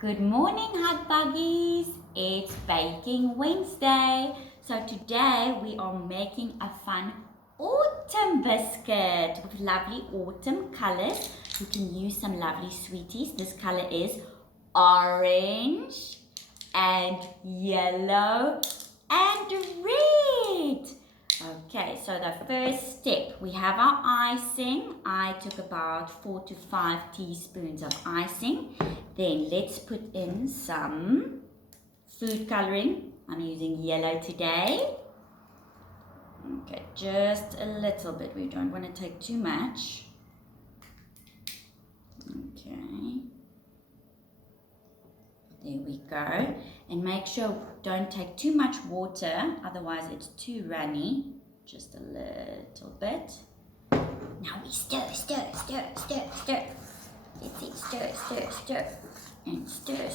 Good morning, Hug Buggies. It's Baking Wednesday. So today we are making a fun autumn biscuit with lovely autumn colors. You can use some lovely sweeties. This color is orange and yellow and red. Okay, so the first step, we have our icing. I took about 4 to 5 teaspoons of icing. Then let's put in some food coloring. I'm using yellow today. Okay, just a little bit. We don't want to take too much. Okay. There we go. And make sure don't take too much water, otherwise it's too runny. Just a little bit. Now we stir. Let's see, stir. And stir.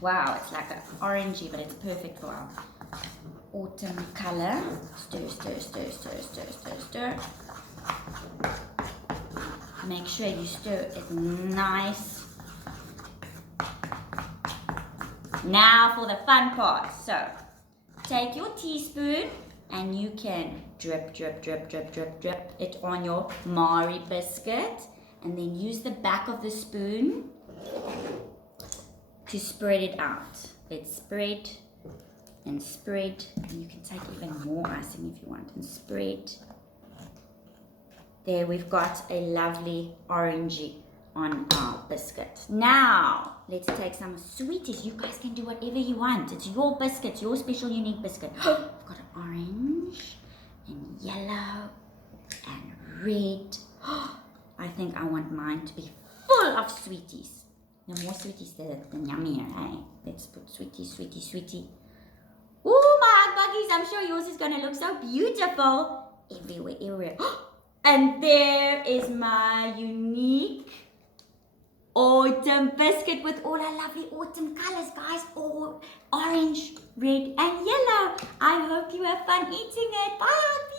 Wow, it's like an orangey, but it's perfect for our autumn color. Stir. Make sure you stir it nice. Now for the fun part. So, take your teaspoon and you can drip it on your Mari biscuit. And then use the back of the spoon to spread it out. Let's spread. And you can take even more icing if you want. And spread. There we've got a lovely orangey on our biscuit. Now, let's take some sweeties. You guys can do whatever you want. It's your biscuit, your special unique biscuit. I've got an orange and yellow and red. I think I want mine to be full of sweeties. The more sweeties, the yummier, eh? Let's put sweetie. Oh, my buggies, I'm sure yours is going to look so beautiful. Everywhere. And there is my unique autumn biscuit with all our lovely autumn colors, guys. All orange, red, and yellow. I hope you have fun eating it. Bye.